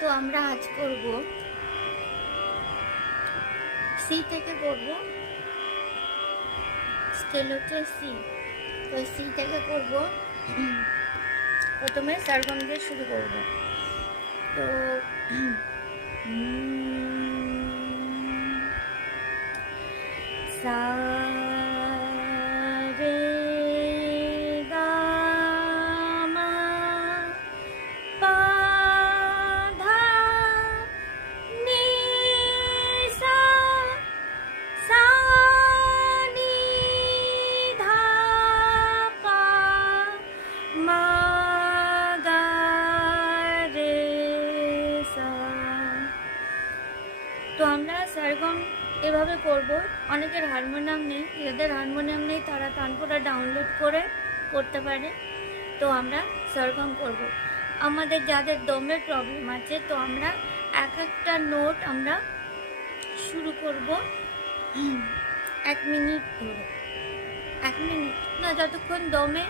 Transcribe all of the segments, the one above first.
তো আমরা আজ করব সি থেকে করব, স্কেল হচ্ছে সি। তো সি থেকে করব, প্রথমে সারগম দিয়ে শুরু করব। তো সা রে গা মা পা ধা নি সা, সা নি ধা পা মা গা রে সা। তো আমরা সারগম এভাবে করব। অনেকের হারমোনিয়াম নেই, যাদের হারমোনিয়াম নেই তারা তানপুরা ডাউনলোড করে করতে পারে। তো আমরা সারগম করব। আমাদের যাদের দমের প্রবলেম আছে, তো আমরা এক একটা নোট আমরা শুরু করব 1 মিনিট ধরে। 1 মিনিট না, যতক্ষণ দমে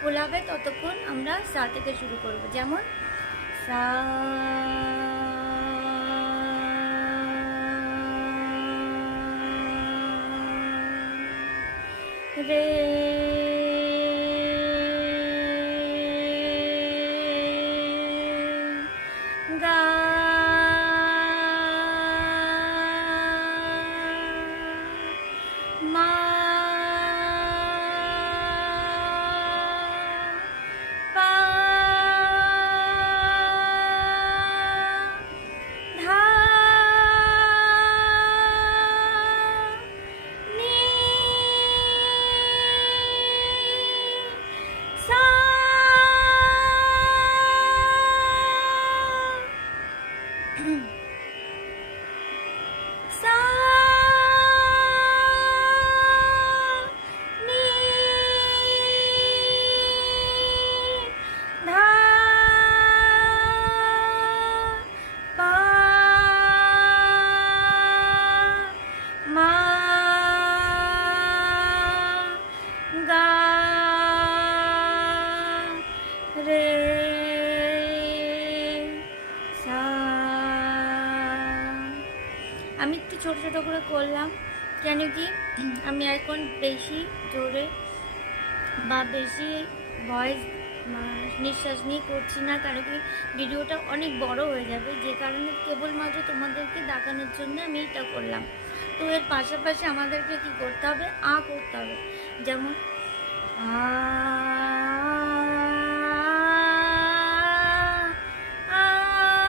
ফোলাবে ততক্ষণ আমরা সা থেকে শুরু করব। যেমন সা রে গা মা পা ধা নি সা, সা নি ধা পা মা গা রে সা। আমি একটু ছোট ছোট করে করলাম, কেন কি আমি এখন বেশি জোরে বা বেশি ভয়েস নিঃশ্বাস নিয়ে করছি না, কারণ কি ভিডিওটা অনেক বড় হয়ে যাবে, যে কারণে কেবলমাত্র তোমাদেরকে দেখানোর জন্য আমি এটা করলাম। তো এর পাশাপাশি আমাদেরকে কি করতে হবে, করতে হবে। যেমন